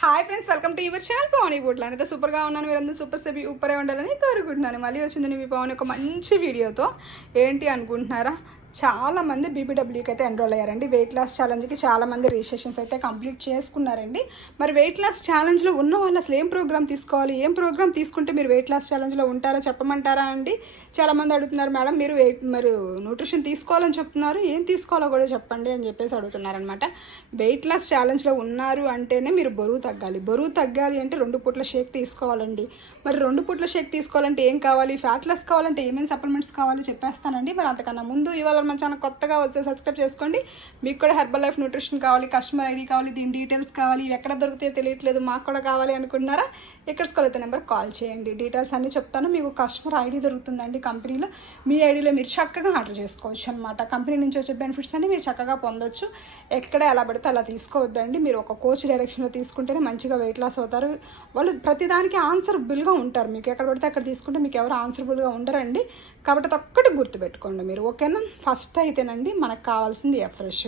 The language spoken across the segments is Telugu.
Hi friends welcome to your channel Pavan బుడ్లు అయితే సూపర్గా ఉన్నాను మీరందరూ సూపర్ సెబీ ఉప్పరే ఉండాలని కోరుకుంటున్నాను. మళ్ళీ వచ్చింది మీ పవన్ ఒక మంచి వీడియోతో ఏంటి అనుకుంటున్నారా? చాలామంది బీబీడబ్ల్యూకి అయితే ఎన్రోల్ అయ్యారండి. వెయిట్ లాస్ ఛాలెంజ్కి చాలా మంది రిజిస్ట్రేషన్స్ అయితే కంప్లీట్ చేసుకున్నారండి. మరి వెయిట్ లాస్ ఛాలెంజ్లో ఉన్న వాళ్ళు అసలు ఏం ప్రోగ్రామ్ తీసుకోవాలి? ఏం ప్రోగ్రామ్ తీసుకుంటే మీరు వెయిట్ లాస్ ఛాలెంజ్లో ఉంటారో చెప్పమంటారా అండి? చాలా మంది అడుగుతున్నారు మేడం మీరు వెయిట్ మరి న్యూట్రిషన్ తీసుకోవాలని చెప్తున్నారు. ఏం తీసుకోవాలో కూడా చెప్పండి అని చెప్పేసి అడుగుతున్నారనమాట వెయిట్ లాస్ ఛాలెంజ్లో ఉన్నారు అంటేనే మీరు బరువు తగ్గాలి. బరువు తగ్గాలి అంటే రెండు పూట్ల షేక్ తీసుకోవాలండి. మరి రెండు పూట్ల షేక్ తీసుకోవాలంటే ఏం కావాలి? ఫ్యాట్ లెస్ కావాలంటే ఏమేమి సప్లిమెంట్స్ కావాలో? చెప్పేస్తానండి. మరి అంతకన్నా ముందు ఇవాళ మన ఛానల్ కొత్తగా వస్తే సబ్స్క్రైబ్ చేసుకోండి. మీకు కూడా హెర్బల్ లైఫ్ న్యూట్రిషన్ కావాలి కస్టమర్ ఐడి కావాలి దీని డీటెయిల్స్ కావాలి ఇవి ఎక్కడ దొరికితే తెలియట్లేదు మాకు కూడా కావాలి అనుకుంటున్నారా? ఇక్కడ స్కూల్ నెంబర్ కాల్ చేయండి. డీటెయిల్స్ అన్నీ చెప్తాను. మీకు కస్టమర్ ఐడి దొరుకుతుందండి కంపెనీలో. మీ ఐడిలో మీరు చక్కగా ఆర్డర్ చేసుకోవచ్చు అనమాట కంపెనీ నుంచి వచ్చే బెనిఫిట్స్ అన్ని మీరు చక్కగా పొందొచ్చు. ఎక్కడ ఎలా పడితే అలా తీసుకోవద్దండి. మీరు ఒక కోచ్ డైరెక్షన్లో తీసుకుంటేనే మంచిగా వెయిట్ లాస్ అవుతారు. వాళ్ళు ప్రతిదానికి ఆన్సరబుల్గా ఉంటారు. మీకు ఎక్కడ పడితే అక్కడ తీసుకుంటే మీకు ఎవరు ఆన్సరబుల్గా ఉండరండి. కాబట్టి అది ఒక్కటి గుర్తుపెట్టుకోండి మీరు. ఓకేనా? ఫస్ట్ అయితేనండి మనకు కావాల్సింది ఎఫ్రెష్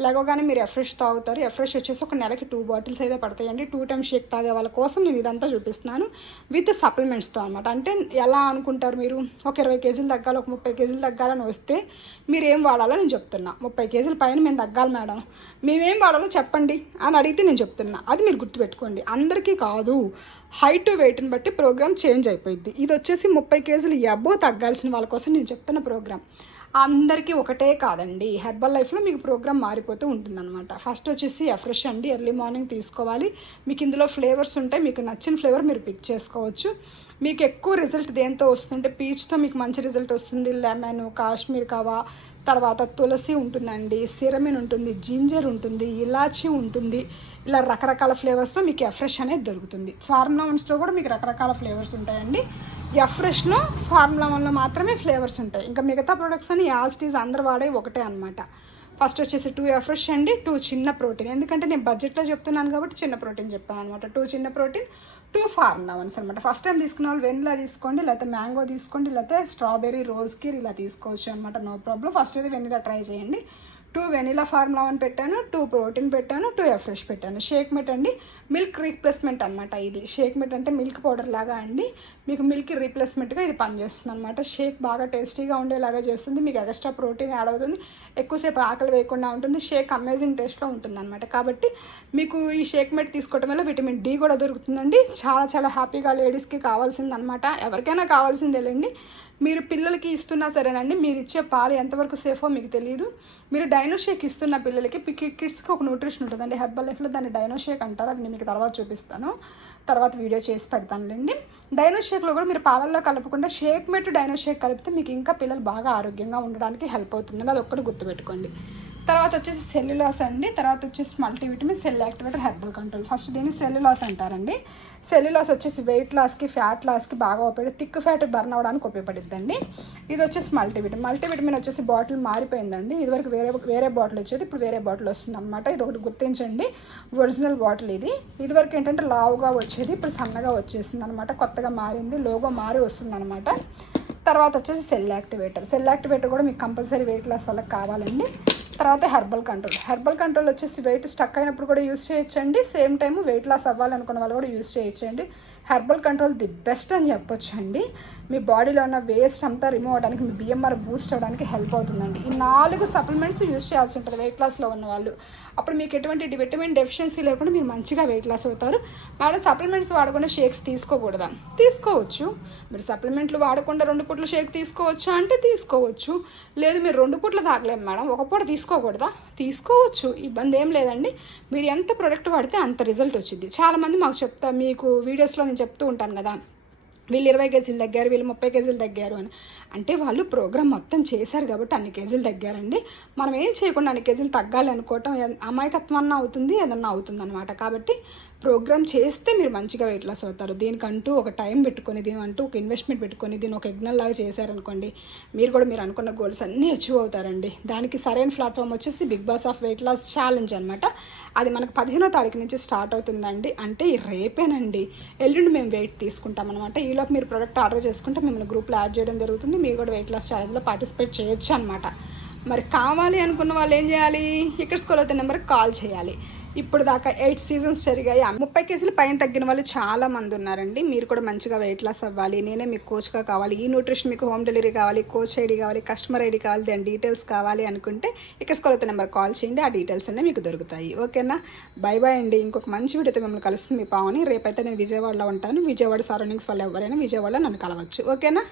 లేకపోగానే మీరు ఎఫ్రెష్ తాగుతారు. ఎఫ్రెష్ వచ్చేసి ఒక నెలకి టూ బాటిల్స్ అయితే పడతాయండి. టూ టైమ్స్ షేక్ తాగే వాళ్ళ కోసం నేను ఇదంతా చూపిస్తున్నాను. విత్ సప్లిమెంట్స్తో అనమాట అంటే ఎలా అనుకుంటారు మీరు? ఒక ఇరవై కేజీలు తగ్గాలి ఒక ముప్పై కేజీలు తగ్గాలని వస్తే మీరు ఏం వాడాలో నేను చెప్తున్నా. ముప్పై కేజీల పైన మేము తగ్గాలి మేడం. మేమేం వాడాలో చెప్పండి అని అడిగితే నేను చెప్తున్నా. అది మీరు గుర్తుపెట్టుకోండి. అందరికీ కాదు. హైట్ వెయిట్ని బట్టి ప్రోగ్రామ్ చేంజ్ అయిపోయింది ఇది వచ్చేసి ముప్పై కేజీలు ఎబ్బో తగ్గాల్సిన వాళ్ళ కోసం నేను చెప్తున్న ప్రోగ్రామ్ అందరికీ ఒకటే కాదండి. హెర్బల్ లైఫ్లో మీకు ప్రోగ్రామ్ మారిపోతూ ఉంటుందన్నమాట. ఫస్ట్ వచ్చేసి ఎఫ్రెష్ అండి ఎర్లీ మార్నింగ్ తీసుకోవాలి. మీకు ఇందులో ఫ్లేవర్స్ ఉంటాయి మీకు నచ్చిన ఫ్లేవర్ మీరు పిక్ చేసుకోవచ్చు. మీకు ఎక్కువ రిజల్ట్ దేంతో వస్తుందంటే పీచ్తో మీకు మంచి రిజల్ట్ వస్తుంది. లెమన్ కాశ్మీర్ కవా తర్వాత తులసి ఉంటుందండి సిరమిన్ ఉంటుంది జింజర్ ఉంటుంది ఇలాచి ఉంటుంది. ఇలా రకరకాల ఫ్లేవర్స్లో మీకు ఎఫ్రెష్ అనేది దొరుకుతుంది. ఫార్మ్ వన్స్లో కూడా మీకు రకరకాల ఫ్లేవర్స్ ఉంటాయండి. ఎఫ్రెష్లో ఫార్ములా వన్లో మాత్రమే ఫ్లేవర్స్ ఉంటాయి. ఇంకా మిగతా ప్రొడక్ట్స్ అని యాస్టీస్ అందరు వాడే ఒకటే అనమాట ఫస్ట్ వచ్చేసి టూ ఎఫ్రెష్ అండి టూ చిన్న ప్రోటీన్. ఎందుకంటే నేను బడ్జెట్లో చెప్తున్నాను కాబట్టి చిన్న ప్రోటీన్ చెప్పాను అనమాట టూ చిన్న ప్రోటీన్ టూ ఫార్ములా వన్స్ అనమాట ఫస్ట్ టైం తీసుకున్న వాళ్ళు వెనిలా తీసుకోండి లేకపోతే మ్యాంగో తీసుకోండి లేకపోతే స్ట్రాబెర్రీ రోజ్ కిర్ ఇలా తీసుకోవచ్చు అనమాట నో ప్రాబ్లం. ఫస్ట్ అయితే వెనిలా ట్రై చేయండి. టూ వెనిలా ఫార్ములా వన్ పెట్టాను టూ ప్రోటీన్ పెట్టాను టూ ఎఫ్రెష్ పెట్టాను. షేక్ మెట్ అండి మిల్క్ రీప్లేస్మెంట్ అనమాట ఇది. షేక్ మెట్ అంటే మిల్క్ పౌడర్ లాగా అండి. మీకు మిల్క్ రీప్లేస్మెంట్గా ఇది పనిచేస్తుంది అనమాట షేక్ బాగా టేస్టీగా ఉండేలాగా చేస్తుంది. మీకు ఎక్స్ట్రా ప్రోటీన్ యాడ్ అవుతుంది. ఎక్కువసేపు ఆకలి వేయకుండా ఉంటుంది. షేక్ అమేజింగ్ టేస్ట్లో ఉంటుంది అనమాట కాబట్టి మీకు ఈ షేక్ మెట్ తీసుకోవటం వల్ల విటమిన్ డి కూడా దొరుకుతుందండి. చాలా చాలా హ్యాపీగా లేడీస్కి కావాల్సింది అనమాట ఎవరికైనా కావాల్సిందేలేండి. మీరు పిల్లలకి ఇస్తున్నా సరేనండి. మీరు ఇచ్చే పాలు ఎంతవరకు సేఫో మీకు తెలియదు మీరు డైనోషేక్ ఇస్తున్న పిల్లలకి కిడ్స్కి ఒక న్యూట్రిషన్ ఉంటుందండి. హెర్బల్ లైఫ్లో దాన్ని డైనోషేక్ అంటారు. అది నేను మీకు తర్వాత చూపిస్తాను. తర్వాత వీడియో చేసి పెడతానులేండి డైనో షేక్లో కూడా మీరు పాలల్లో కలపకుండా షేక్ మెట్టు డైనో షేక్ కలిపితే మీకు ఇంకా పిల్లలు బాగా ఆరోగ్యంగా ఉండడానికి హెల్ప్ అవుతుందండి. అది ఒక్కటి గుర్తుపెట్టుకోండి. తర్వాత వచ్చేసి సెల్యులాస్ అండి. తర్వాత వచ్చేసి multivitamin cell activator herbal control. First దీన్ని సెల్యులాస్ అంటారండి. సెల్యులాస్ వచ్చేసి వెయిట్ లాస్కి ఫ్యాట్ లాస్కి బాగా ఉపయోగపడి థిక్ ఫ్యాట్ బర్న్ అవ్వడానికి ఉపయోగపడుద్దండి. ఇది వచ్చేసి మల్టీవిటమిన్. మల్టీవిటమిన్ వచ్చేసి బాటిల్ మారిపోయిందండి. ఇదివరకు వేరే వేరే బాటిల్ వచ్చేది ఇప్పుడు వేరే బాటిల్ వస్తుంది అనమాట ఇది ఒకటి గుర్తించండి. ఒరిజినల్ బాటిల్ ఇది. ఇదివరకు ఏంటంటే లావుగా వచ్చేది ఇప్పుడు సన్నగా వచ్చేసింది అనమాట కొత్తగా మారింది లోగో మారి వస్తుంది అనమాట తర్వాత వచ్చేసి సెల్ యాక్టివేటర్. సెల్ యాక్టివేటర్ కూడా మీకు కంపల్సరీ వెయిట్ లాస్ వల్ల కావాలండి. తర్వాత హెర్బల్ కంట్రోల్. హెర్బల్ కంట్రోల్ వచ్చేసి వెయిట్ స్టక్ అయినప్పుడు కూడా యూస్ చేయొచ్చండి. సేమ్ టైం వెయిట్ లాస్ అవ్వాలనుకున్న వాళ్ళు కూడా యూస్ చేయొచ్చండి. హెర్బల్ కంట్రోల్ ది బెస్ట్ అని చెప్పొచ్చు అండి మీ బాడీలో ఉన్న వేస్ట్ అంతా రిమూవ్ అవడానికి మీ బిఎంఆర్ బూస్ట్ అవ్వడానికి హెల్ప్ అవుతుందండి. ఈ నాలుగు సప్లిమెంట్స్ యూజ్ చేయాల్సి ఉంటుంది వెయిట్ లాస్లో ఉన్న వాళ్ళు. అప్పుడు మీకు ఎటువంటి విటమిన్ డెఫిషియన్సీ లేకుండా మీరు మంచిగా వెయిట్ లాస్ అవుతారు. మేడం సప్లిమెంట్స్ వాడకుండా షేక్స్ తీసుకోకూడదా? తీసుకోవచ్చు. మీరు సప్లిమెంట్లు వాడకుండా రెండు పూట్ల షేక్ తీసుకోవచ్చా అంటే తీసుకోవచ్చు. లేదు మీరు రెండు పూట్ల తాగలేము మేడం. ఒక పూట తీసుకోకూడదా? తీసుకోవచ్చు. ఇబ్బంది ఏం లేదండి. మీరు ఎంత ప్రొడక్ట్ వాడితే అంత రిజల్ట్ వచ్చింది. చాలామంది మాకు చెప్తా మీకు వీడియోస్లో నేను చెప్తూ ఉంటాను కదా. వీళ్ళు ఇరవై కేజీలు తగ్గారు వీళ్ళు ముప్పై కేజీలు తగ్గారు అని. అంటే వాళ్ళు ప్రోగ్రామ్ మొత్తం చేశారు కాబట్టి అన్ని కేజీలు తగ్గారండి. మనం ఏం చేయకుండా అన్ని కేజీలు తగ్గాలి అనుకోవటం అమాయకత్వం అన్న అవుతుంది ఏదన్నా అవుతుంది అనమాట కాబట్టి ప్రోగ్రామ్ చేస్తే మీరు మంచిగా వెయిట్ లాస్ అవుతారు దీనికంటూ ఒక టైం పెట్టుకొని దీనికంటూ ఒక ఇన్వెస్ట్మెంట్ పెట్టుకొని దీని ఒక ఎగ్నల్ లాగా చేశారనుకోండి మీరు కూడా మీరు అనుకున్న గోల్స్ అన్నీ అచీవ్ అవుతారండి. దానికి సరైన ప్లాట్ఫామ్ వచ్చేసి big boss of weight loss challenge అనమాట అది మనకు పదిహేనో తారీఖు నుంచి స్టార్ట్ అవుతుందండి. అంటే రేపేనండి. ఎల్లుండి మేము వెయిట్ తీసుకుంటాం అనమాట ఈలోపు మీరు ప్రోడక్ట్ ఆర్డర్ చేసుకుంటే మిమ్మల్ని గ్రూప్లో యాడ్ చేయడం జరుగుతుంది. మీరు కూడా వెయిట్ లాస్ ఛాలెంజ్లో పార్టిసిపేట్ చేయొచ్చు అనమాట మరి కావాలి అనుకున్న వాళ్ళు ఏం చేయాలి? ఇక్కడ స్కూల్ అవుతున్న నెంబర్కి కాల్ చేయాలి. ఇప్పుడు దాకా ఎయిట్ సీజన్స్ జరిగాయి. ముప్పై కేజీలు పైన తగ్గిన వాళ్ళు చాలా మంది ఉన్నారండి. మీరు కూడా మంచిగా వెయిట్ లాస్ అవ్వాలి. నేనే మీకు కోచ్గా కావాలి. ఈ న్యూట్రిషన్ మీకు హోమ్ డెలివరీ కావాలి కోచ్ ఐడి కావాలి కస్టమర్ ఐడి కావాలి దాని డీటెయిల్స్ కావాలి అనుకుంటే ఇక్కడ స్కూల్ నెంబర్ కాల్ చేయండి. ఆ డీటెయిల్స్ అన్నీ మీకు దొరుకుతాయి. ఓకేనా బై బాయ్ అండి. ఇంకొక మంచి వీడియోతో మిమ్మల్ని కలుస్తుంది మీ పావని. రేపైతే నేను విజయవాడలో ఉంటాను. విజయవాడ సరౌండింగ్స్ వాళ్ళు ఎవరైనా విజయవాడలో నన్ను కలవచ్చు. ఓకేనా